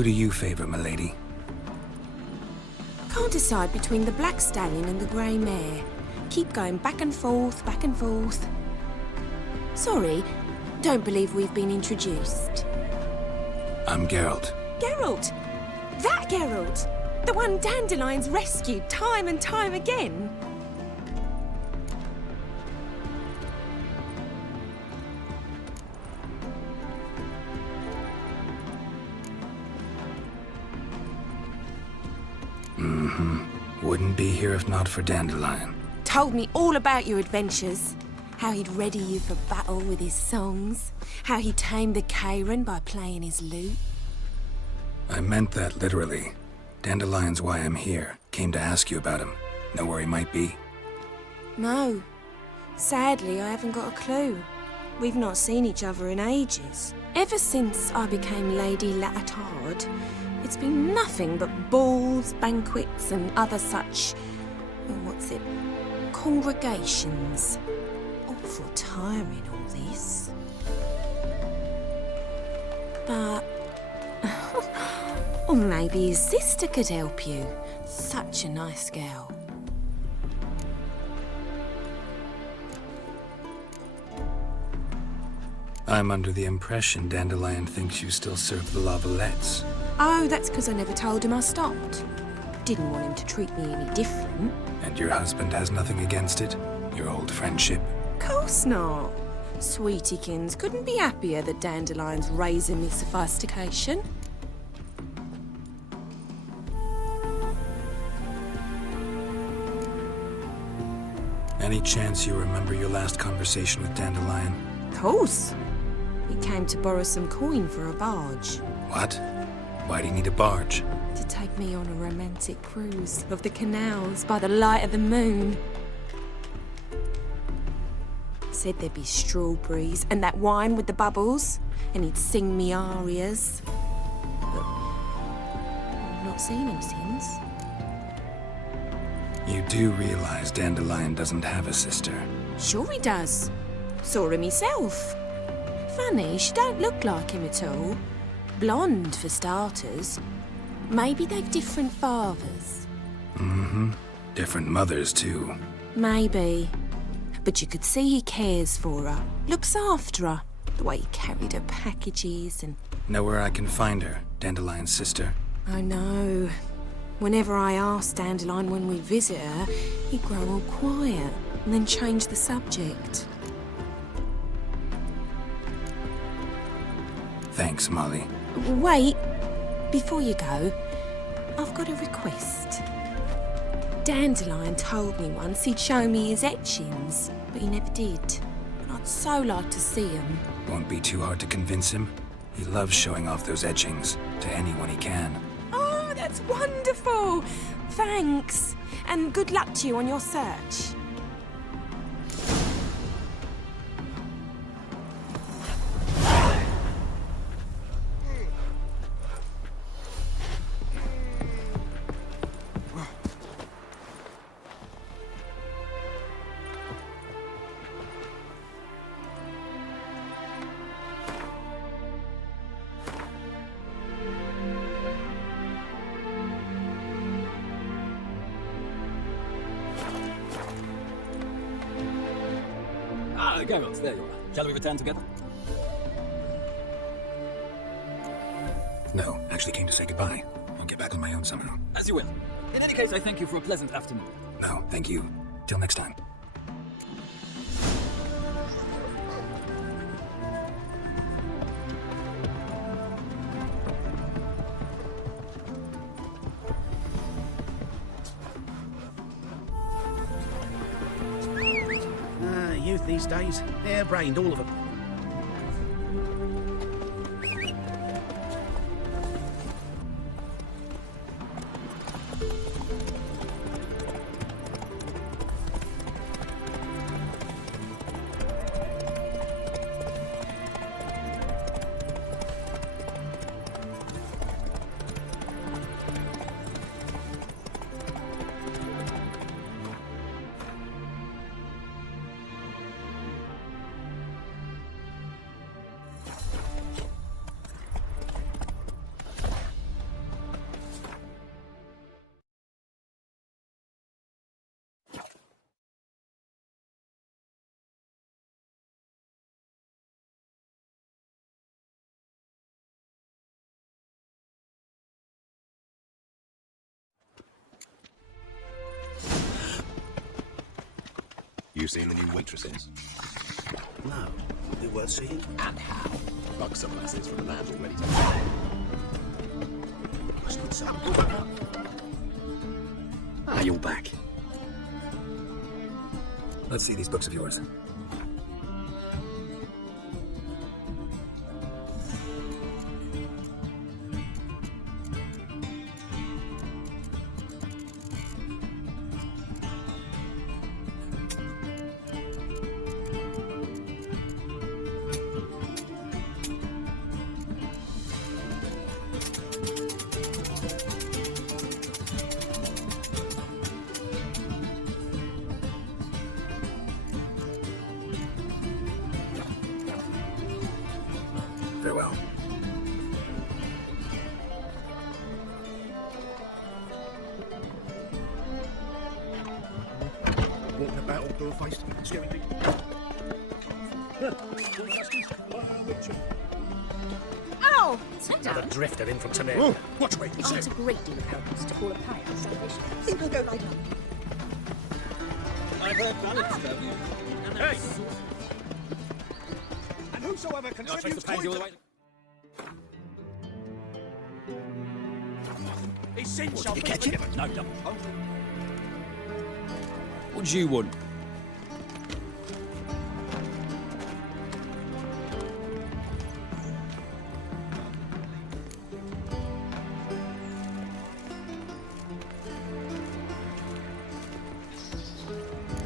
Who do you favor, milady? Can't decide between the black stallion and the grey mare. Keep going back and forth, back and forth. Sorry, don't believe we've been introduced. I'm Geralt. Geralt! That Geralt! The one Dandelion's rescued time and time again. Wouldn't be here if not for Dandelion. Told me all about your adventures. How he'd ready you for battle with his songs. How he tamed the Karen by playing his lute. I meant that literally. Dandelion's why I'm here. Came to ask you about him. Know where he might be? No. Sadly, I haven't got a clue. We've not seen each other in ages. Ever since I became Lady Latard, it's been nothing but balls, banquets, and other such... congregations. Awful tiring, all this. But... or maybe his sister could help you. Such a nice girl. I'm under the impression Dandelion thinks you still serve the Lavalettes. Oh, that's because I never told him I stopped. Didn't want him to treat me any different. And your husband has nothing against it? Your old friendship? Course not. Sweetiekins couldn't be happier that Dandelion's raising me sophistication. Any chance you remember your last conversation with Dandelion? Course. He came to borrow some coin for a barge. What? Why do you need a barge? To take me on a romantic cruise of the canals by the light of the moon. Said there'd be strawberries and that wine with the bubbles, and he'd sing me arias. But I've not seen him since. You do realize Dandelion doesn't have a sister? Sure he does. Saw him himself. Funny, she don't look like him at all. Blonde, for starters. Maybe they've different fathers. Different mothers, too. Maybe. But you could see he cares for her. Looks after her. The way he carried her packages and... Know where I can find her, Dandelion's sister? I know. Whenever I asked Dandelion when we visit her, he'd grow all quiet and then change the subject. Thanks, Molly. Wait, before you go, I've got a request. Dandelion told me once he'd show me his etchings, but he never did. And I'd so like to see them. Won't be too hard to convince him. He loves showing off those etchings to anyone he can. Oh, that's wonderful! Thanks, and good luck to you on your search. Geralt, there you are. Shall we return together? No, actually came to say goodbye. I'll get back on my own somehow. As you will. In any case, I thank you for a pleasant afternoon. No, thank you. Till next time. Youth these days, hair-brained, all of them. You seen the new waitresses? No. They're worth seeing. And how? Bug sunglasses from the man's already to Must need some. Ah, you're back. Let's see these books of yours. Very well. Walking about all door-faced, scaring people. Ow! Sit Another down. drifter in from somewhere. Oh, watch me. Oh, it's a great deal of arrogance to call a pie salvation. Think I'll go right up. I've heard ballads about you. And Hey! that's saucy. And whosoever I'll take the contributes pansy all the way. his sin shall you be catch it? forgiven. No, double. What do you want?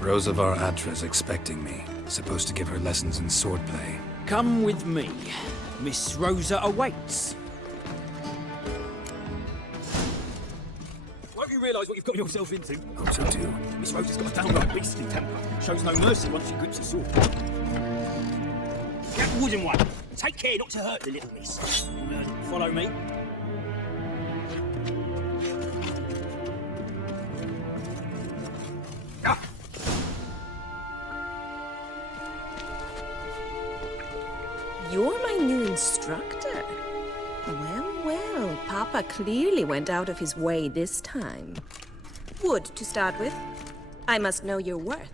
Rosavar Atra's expecting me. Supposed to give her lessons in swordplay. Come with me. Miss Rosa awaits. Won't you realise what you've got yourself into? Hope so too. Miss Rosa's got a downright beastly temper. Shows no mercy once she grips a sword. That wooden one. Take care not to hurt the little miss. Follow me. You're my new instructor. Well, well, Papa clearly went out of his way this time. Wood, to start with. I must know your worth.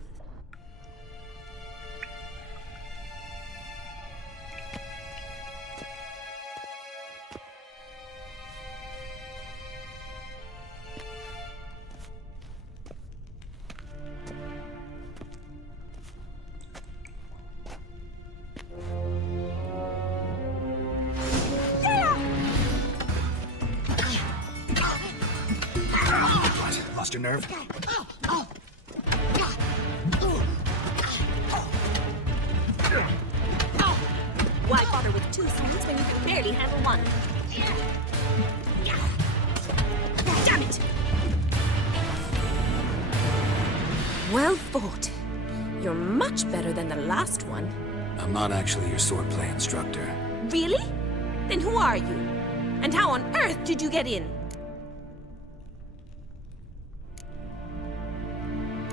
What? Lost your nerve? Why bother with two swords when you can barely handle one? Damn it! Well fought. You're much better than the last one. I'm not actually your swordplay instructor. Really? Then who are you? And how on earth did you get in?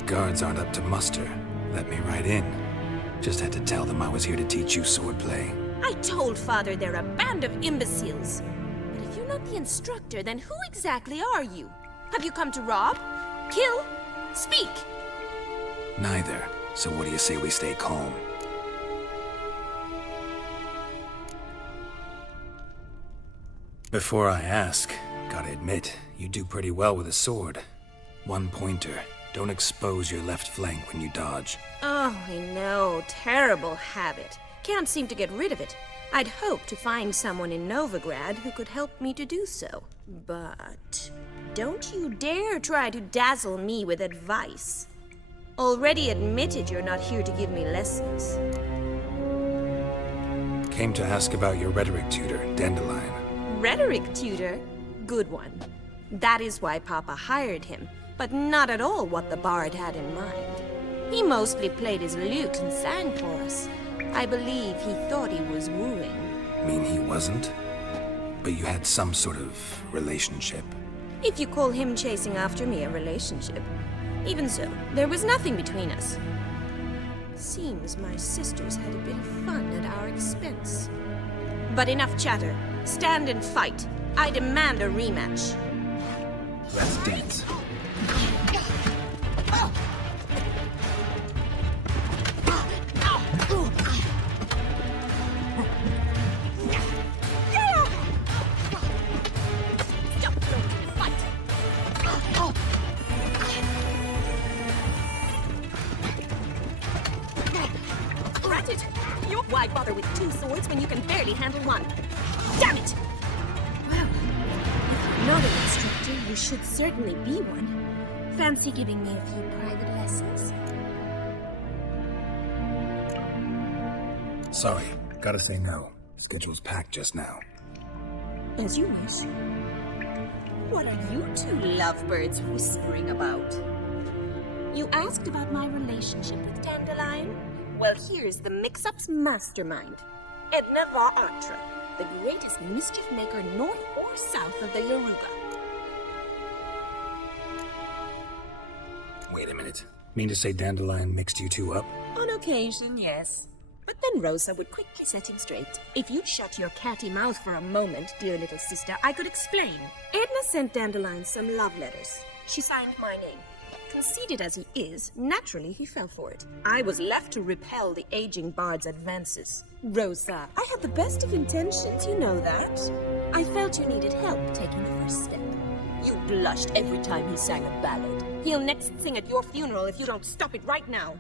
Guards aren't up to muster. Let me right in. Just had to tell them I was here to teach you swordplay. I told Father they're a band of imbeciles. But if you're not the instructor, then who exactly are you? Have you come to rob? Kill? Speak! Neither. So what do you say we stay calm? Before I ask, gotta admit, you do pretty well with a sword. One pointer. Don't expose your left flank when you dodge. Oh, I know. Terrible habit. Can't seem to get rid of it. I'd hoped to find someone in Novigrad who could help me to do so. But don't you dare try to dazzle me with advice. Already admitted you're not here to give me lessons. Came to ask about your rhetoric tutor, Dandelion. Rhetoric tutor? Good one. That is why Papa hired him, but not at all what the bard had in mind. He mostly played his lute and sang for us. I believe he thought he was wooing. Mean he wasn't? But you had some sort of relationship. If you call him chasing after me a relationship. Even so, there was nothing between us. Seems my sisters had a bit of fun at our expense. But enough chatter. Stand and fight. I demand a rematch. Let's dance. Why bother with two swords when you can barely handle one? Damn it! Well, if you're not an instructor, you should certainly be one. Fancy giving me a few private lessons? Sorry, gotta say no. Schedule's packed just now. As you wish. What are you two lovebirds whispering about? You asked about my relationship with Dandelion? Well, here's the mix-up's mastermind. Edna Va Atra, the greatest mischief maker north or south of the Yoruga. Wait a minute. Mean to say Dandelion mixed you two up? On occasion, yes. But then Rosa would quickly set him straight. If you'd shut your catty mouth for a moment, dear little sister, I could explain. Edna sent Dandelion some love letters. She signed my name. Conceited as he is, naturally he fell for it. I was left to repel the aging bard's advances. Rosa, I had the best of intentions, you know that. I felt you needed help taking the first step. You blushed every time he sang a ballad. He'll next sing at your funeral if you don't stop it right now.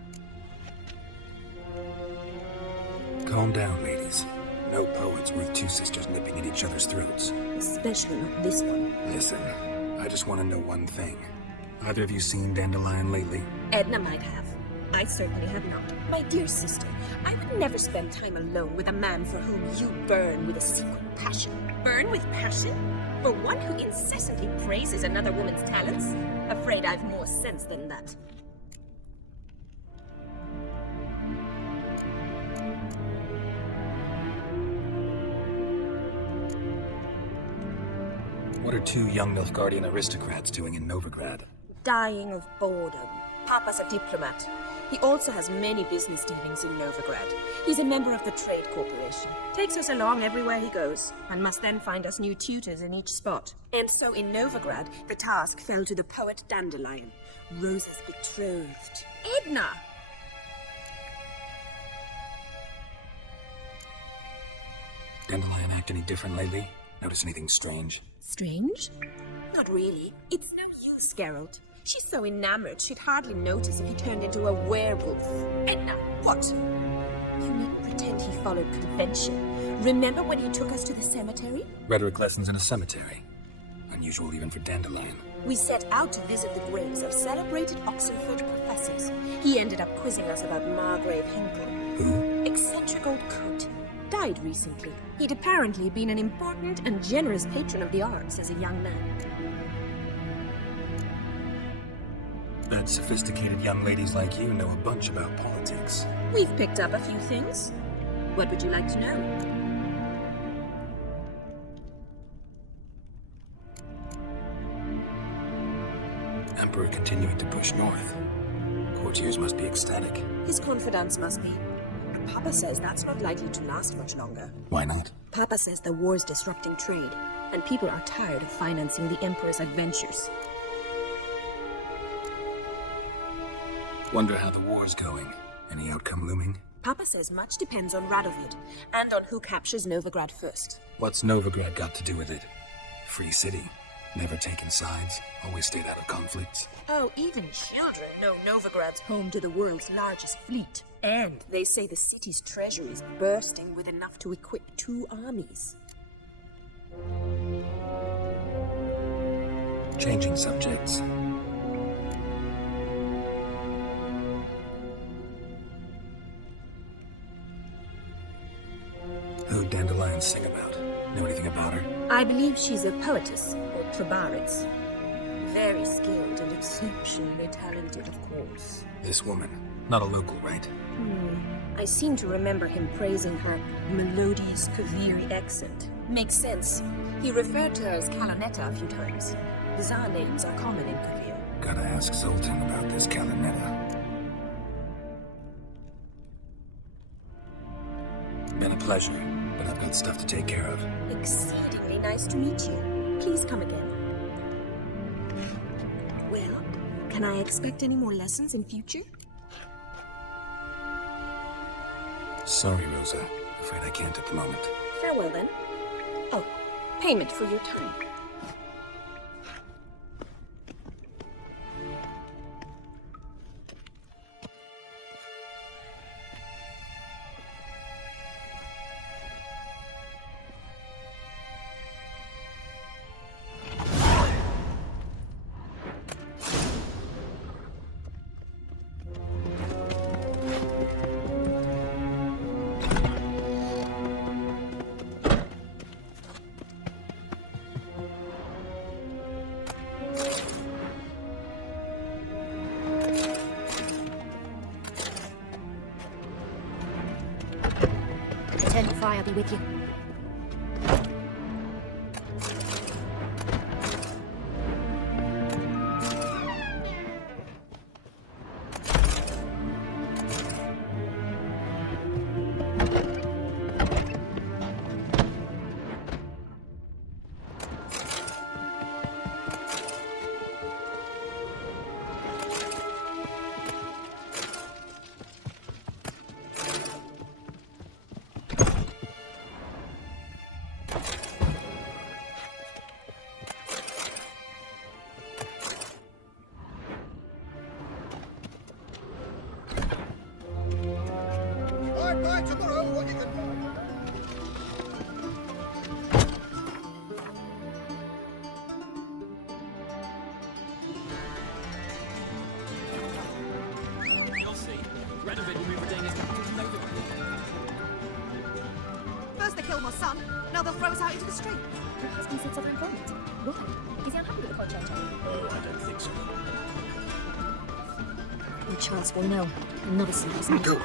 Calm down, ladies. No poet's worth two sisters nipping at each other's throats. Especially not this one. Listen, I just want to know one thing. Either of you seen Dandelion lately? Edna might have. I certainly have not. My dear sister, I would never spend time alone with a man for whom you burn with a secret passion. Burn with passion? For one who incessantly praises another woman's talents? Afraid I've more sense than that. What are two young Nilfgaardian aristocrats doing in Novigrad? Dying of boredom. Papa's a diplomat. He also has many business dealings in Novigrad. He's a member of the Trade Corporation. Takes us along everywhere he goes, and must then find us new tutors in each spot. And so in Novigrad, the task fell to the poet Dandelion, Rosa's betrothed. Edna! Dandelion act any different lately? Notice anything strange? Strange? Not really. It's no use, Geralt. She's so enamored she'd hardly notice if he turned into a werewolf. Edna, what? You needn't pretend he followed convention. Remember when he took us to the cemetery? Rhetoric lessons in a cemetery. Unusual even for Dandelion. We set out to visit the graves of celebrated Oxenford professors. He ended up quizzing us about Margrave Hempel. Who? Eccentric old coot. Died recently. He'd apparently been an important and generous patron of the arts as a young man. Bet sophisticated young ladies like you know a bunch about politics. We've picked up a few things. What would you like to know? Emperor continuing to push north. Courtiers must be ecstatic. His confidants must be. But Papa says that's not likely to last much longer. Why not? Papa says the war's disrupting trade, and people are tired of financing the Emperor's adventures. Wonder how the war's going. Any outcome looming? Papa says much depends on Radovid, and on who captures Novigrad first. What's Novigrad got to do with it? Free city. Never taken sides. Always stayed out of conflicts. Oh, even children know Novigrad's home to the world's largest fleet. And they say the city's treasure is bursting with enough to equip 2 armies. Changing subjects. Who'd Dandelion sing about? Know anything about her? I believe she's a poetess, or trebarets. Very skilled and exceptionally talented, of course. This woman. Not a local, right? I seem to remember him praising her melodious Kaviri accent. Makes sense. He referred to her as Kalanetta a few times. Bizarre names are common in Kavir. Gotta ask Zoltan about this Kalanetta. Been a pleasure, but I've got stuff to take care of. Exceedingly nice to meet you. Please come again. Well, can I expect any more lessons in future? Sorry, Rosa. Afraid I can't at the moment. Farewell, then. Oh, payment for your time. I'll be with you. Bye tomorrow, what you can buy. First they killed my son, now they'll throw us out into the street. Your husband sits over employment. Why? Is he unhappy with the project? Oh, I don't think so. Well, Charles will know. Another serious news. Go.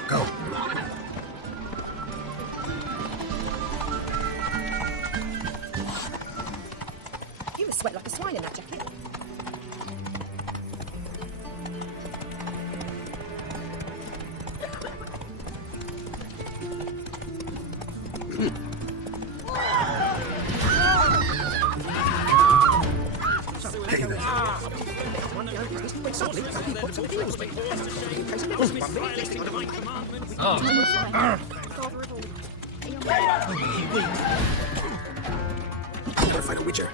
You must sweat like a swine in that jacket. Gotta fight a witcher.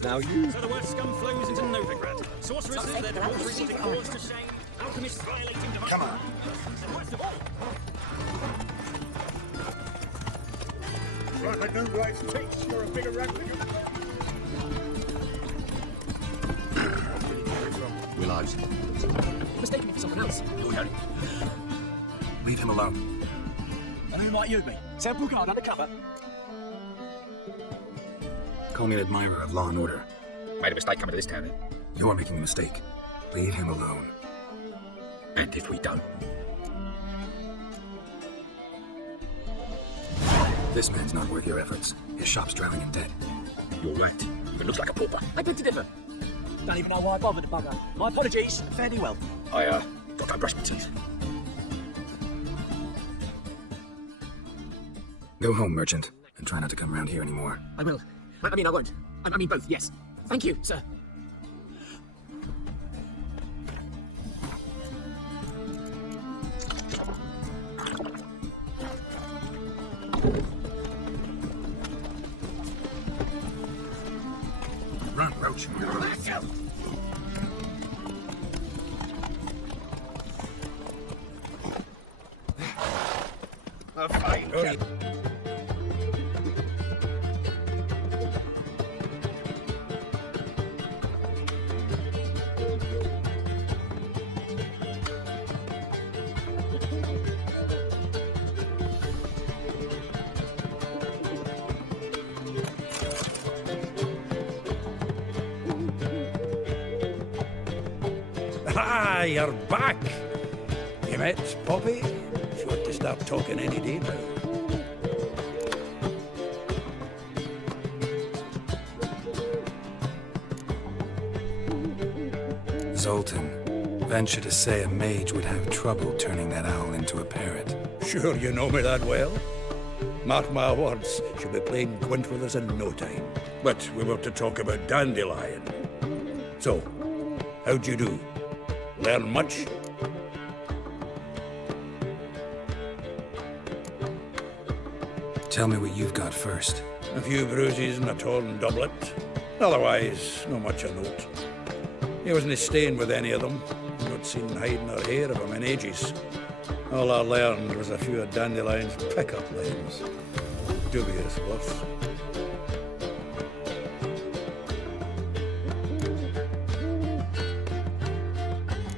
Now you. So the word scum flows into Novigrad. Sorcerers lose their divorce, putting cause to shame. Alchemists violating divine. Come on. And worst of all, Right, I know why it takes. You're a bigger rat than you. Will Ives. Mistaken me for someone else. Who, Harry? Leave him alone. And who might you be? Temple guard undercover? Call me an admirer of law and order. Made a mistake coming to this town, eh? You're making a mistake. Leave him alone. And if we don't? This man's not worth your efforts. His shop's drowning in debt. You're right. Even looks like a pauper. I beg to differ. Don't even know why I bothered the bugger. My apologies. Fare thee well. I, got to go brush my teeth. Go home, merchant, and try not to come around here anymore. I will. I mean, I won't. I mean, both, yes. Thank you, sir. Run, Roach. A fine cat. Ah, you're back. You met Poppy? Sure to start talking any day now. Zoltan, venture to say a mage would have trouble turning that owl into a parrot. Sure you know me that well. Mark my words, she'll be playing Gwent with us in no time. But we were to talk about Dandelion. So, how'd you do? Learn much? Tell me what you've got first. A few bruises and a torn doublet. Otherwise, not much of note. He wasn't staying with any of them. Not seen hiding or hair of him in ages. All I learned was a few of Dandelion's pickup lines. Dubious worth.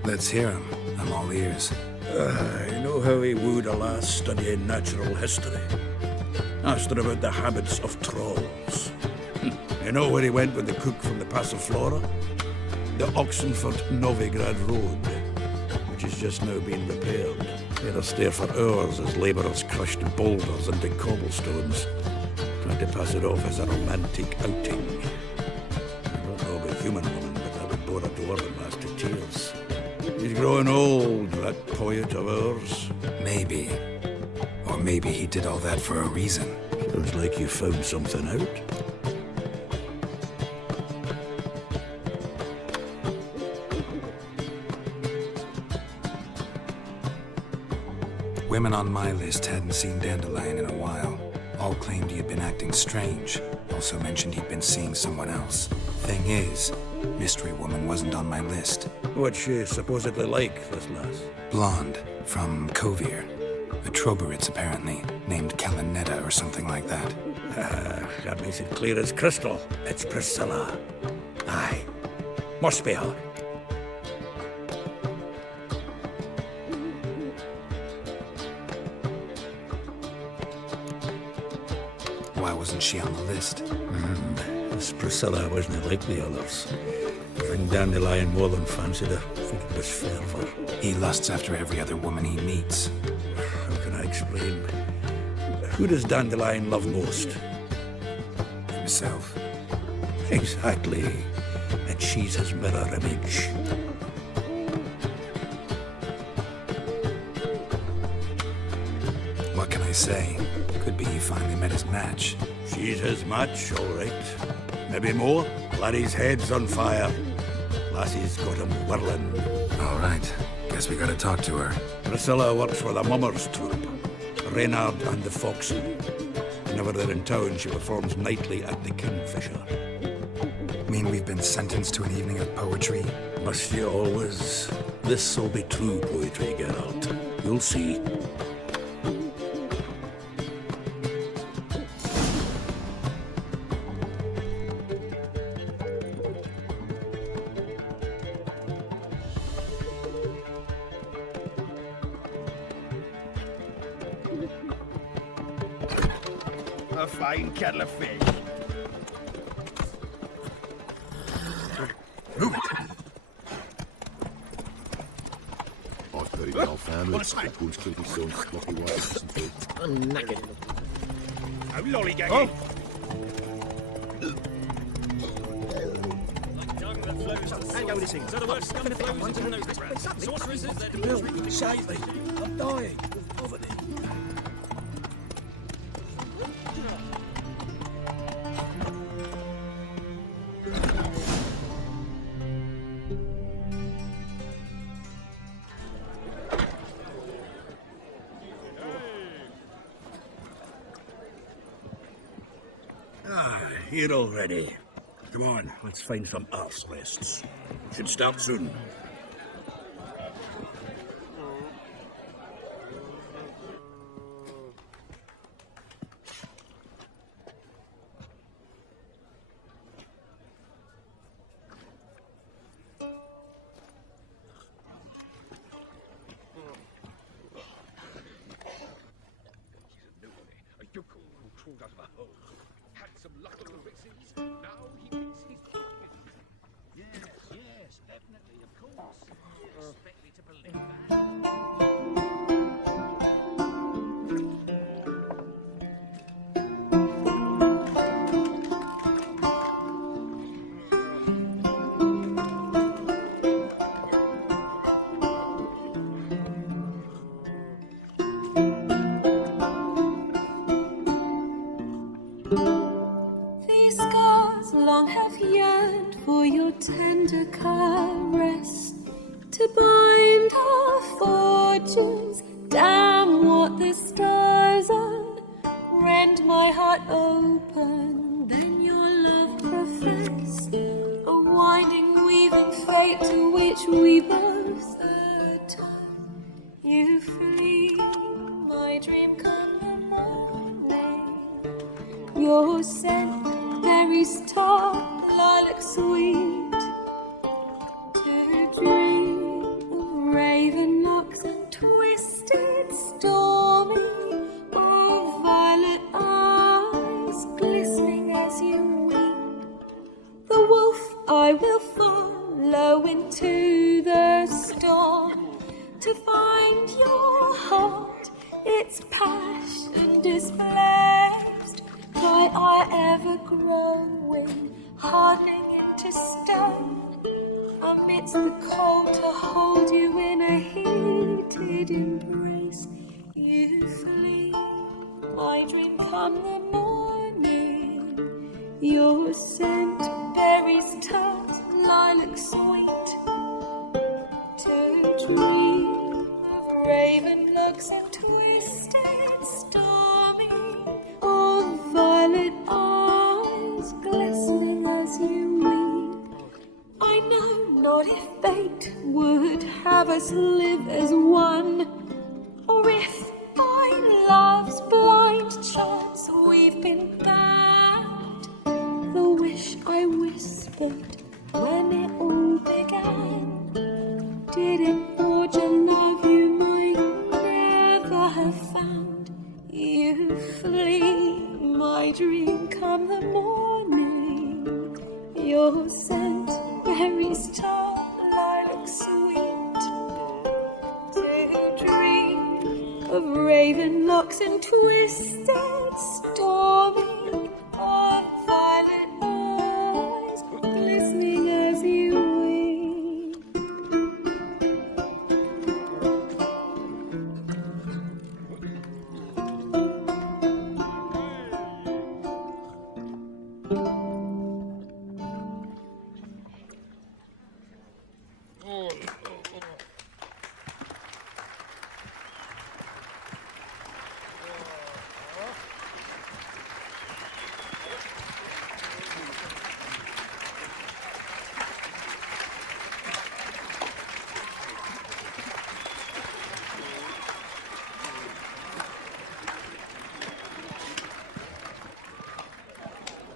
Let's hear him. I'm all ears. You know how he wooed a lass studying natural history? Asked her about the habits of trolls. You know where he went with the cook from the Passiflora? The Oxenford-Novigrad Road, which is just now being repaired. He had to stare for hours as labourers crushed boulders into cobblestones, trying to pass it off as a romantic outing. I don't know about human woman, but that would bore a dwarven lass to tears. He's growing old, that poet of ours. Maybe. Or maybe he did all that for a reason. Sounds like you found something out. Women on my list hadn't seen Dandelion in a while. All claimed he had been acting strange. Also mentioned he'd been seeing someone else. Thing is, Mystery Woman wasn't on my list. What's she supposedly like, this lass? Blonde, from Kovir. A Troberitz, apparently, named Kalanetta or something like that. That makes it clear as crystal. It's Priscilla. Aye. Must be her. Why wasn't she on the list? This Priscilla wasn't like the others. I think Dandelion more than fancied her. I think it was fervour. He lusts after every other woman he meets. How can I explain? Who does Dandelion love most? Himself. Exactly. And she's his mirror image. What can I say? Could be he finally met his match. She's his match, all right. Maybe more. Laddie's head's on fire. Lassie's got him whirling. All right. Guess we gotta talk to her. Priscilla works for the Mummers troupe. Reynard and the Foxy. Whenever they're in town, she performs nightly at the Kingfisher. Mean we've been sentenced to an evening of poetry? Must you always? This'll be true poetry, Geralt. You'll see. A fine kettle of fish. I've buried the whole family. The Pools killed his son. Lucky wife and two. I'm knackered. Oh, lollygagging. Hang go with this thing. So the word scum flows into the Novigrad. Sorcerers is their demonstration. Save me. I'm dying of poverty. Here already. Come on, let's find some arse rests. Should start soon. A yokel who crawled out of a hole. Had some luck on the races. Now he thinks he's Yes, definitely, of course. Expect me to believe that. These scars long have yearned for your tender caress, to bind our fortunes. Damn what the stars are. Rend my heart open, then your love profess. A winding, weaving fate to which we both atone. You flee dream come the morning. Your scent, berries tart, lilac sweet. To dream of raven locks and twisted stormy, of violet eyes glistening as you weep. The wolf I will follow into the storm to find your heart, its passion displaced by our ever-growing, hardening into stone. Amidst the cold to hold you in a heated embrace, you flee. My dream come the morning, your scent, berries tart, lilac sweet. To dream of raven locks and twisted stormy, of violet eyes glistening as you weep. I know not if fate would have us live as one, or if by love's blind chance we've been bound. The wish I whispered when it all began, did it forge a love you might never have found? You flee, my dream come the morning, your scent, berries tart, lilac sweet. To dream of raven locks and twisted stormy, of violet eyes glistening as you weep.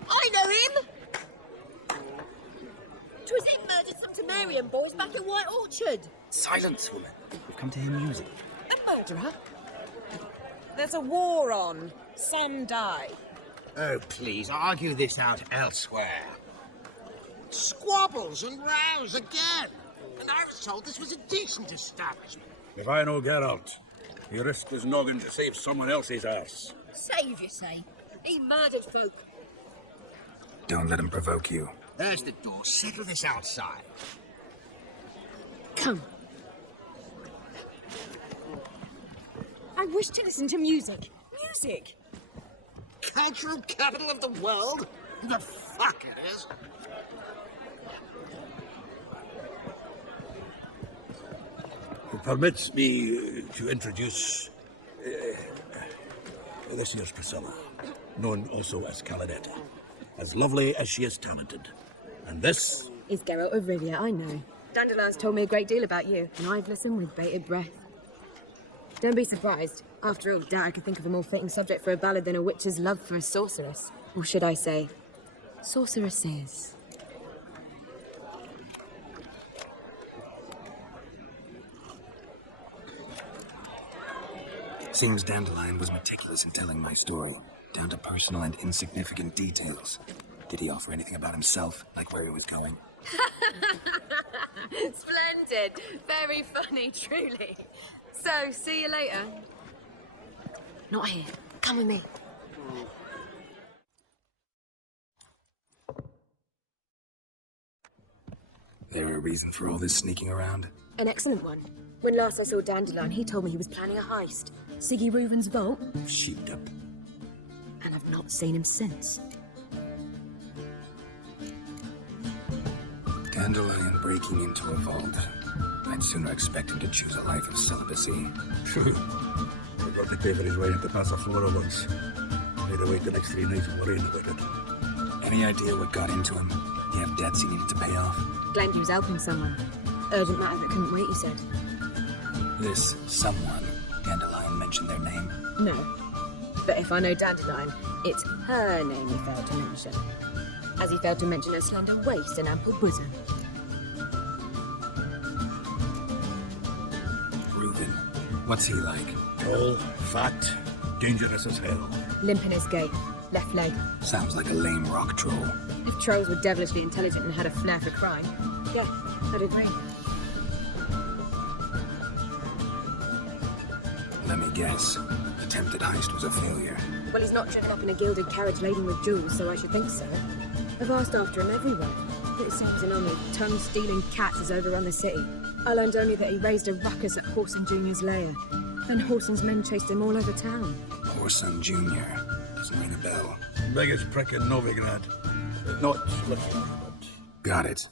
I know him! 'Twas him murdered some Temerian boys back at White Orchard. Silence, woman. We've come to hear music. A murderer? There's a war on. Some die. Oh, please, argue this out elsewhere. Squabbles and rows again. And I was told this was a decent establishment. If I know Geralt, he risked his noggin to save someone else's arse. Save, you say? He murdered folk. Don't let him provoke you. There's the door. Settle this outside. Come. I wish to listen to music. Music? Cultural capital of the world? The fuck it is. It permits me to introduce this year's Priscilla, known also as Caladetta, as lovely as she is talented. And this Is Geralt of Rivia, I know. Dandelion's told me a great deal about you, and I've listened with bated breath. Don't be surprised. After all, doubt I could think of a more fitting subject for a ballad than a witch's love for a sorceress. Or should I say, sorceresses. Seems Dandelion was meticulous in telling my story, down to personal and insignificant details. Did he offer anything about himself, like where he was going? Splendid. Very funny, truly. So, see you later. Not here. Come with me. There a reason for all this sneaking around? An excellent one. When last I saw Dandelion, he told me he was planning a heist. Siggy Reuven's vault. Sheeped up. And I've not seen him since. Dandelion breaking into a vault. I'd sooner expect him to choose a life of celibacy. true. He got to pay for his way into Paso Flora once. Made her wait the next 3 nights worrying about it. Any idea what got into him? He have debts he needed to pay off? Claimed he was helping someone. Urgent matter that couldn't wait, he said. This someone Dandelion mentioned mention their name? No. But if I know Dandelion, it's her name he failed to mention. As he failed to mention her slender waist and ample bosom. Reuben. What's he like? Tall, fat, dangerous as hell. Limp in his gait, left leg. Sounds like a lame rock troll. If trolls were devilishly intelligent and had a flair for crime, yeah, I'd agree. Let me guess. Attempted heist was a failure. Well, he's not driven up in a gilded carriage laden with jewels, so I should think so. I've asked after him everywhere, but it seems an army of tongue-stealing cats has overrun the city. I learned only that he raised a ruckus at Horson Jr.'s lair. Then Horson's men chased him all over town. Horson Jr. Doesn't ring a bell. Biggest prick in Novigrad. Not literally, but... Got it.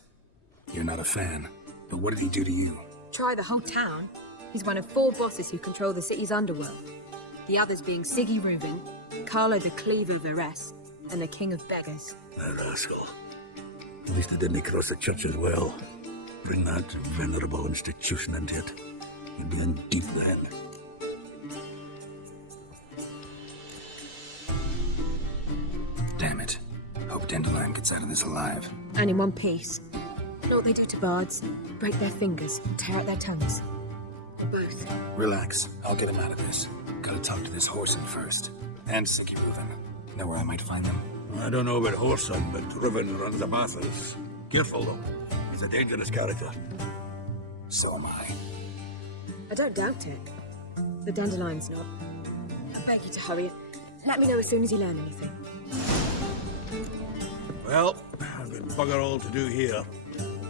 You're not a fan. But what did he do to you? Try the whole town. He's one of 4 bosses who control the city's underworld. The others being Siggy Reuben, Carlo the Cleaver of Varese, and the King of Beggars. That rascal. At least he didn't cross the church as well. Bring that venerable institution into it. You'd be in deep then. Damn it. Hope Dandelion gets out of this alive. And in one piece. Know what they do to bards? Break their fingers and tear out their tongues. Or both. Relax. I'll get him out of this. Gotta talk to this Horson first. And Siggy Reuben. Know where I might find them? I don't know about Horson, but Reuben runs the battles. Careful, though. He's a dangerous character. So am I. I don't doubt it. The Dandelion's not. I beg you to hurry it. Let me know as soon as you learn anything. Well, I've got bugger all to do here.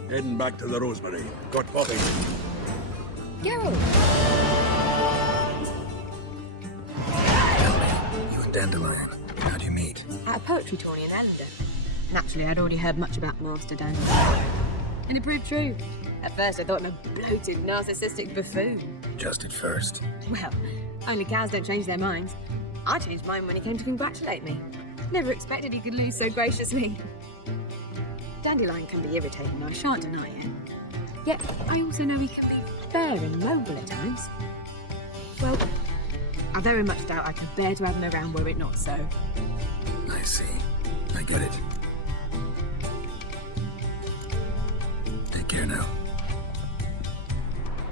Heading back to the Rosemary. Got coffee. Geralt! You and Dandelion. How'd you meet? At a poetry tourney in Ellender. Naturally, I'd already heard much about Master Dandelion. And it proved true. At first, I thought him a bloated, narcissistic buffoon. Just at first. Well, only cows don't change their minds. I changed mine when he came to congratulate me. Never expected he could lose so graciously. Dandelion can be irritating, I shan't deny it. Yet, I also know he can be fair and noble at times. Well, I very much doubt I could bear to have him around were it not so. I see. I get it. Take care now.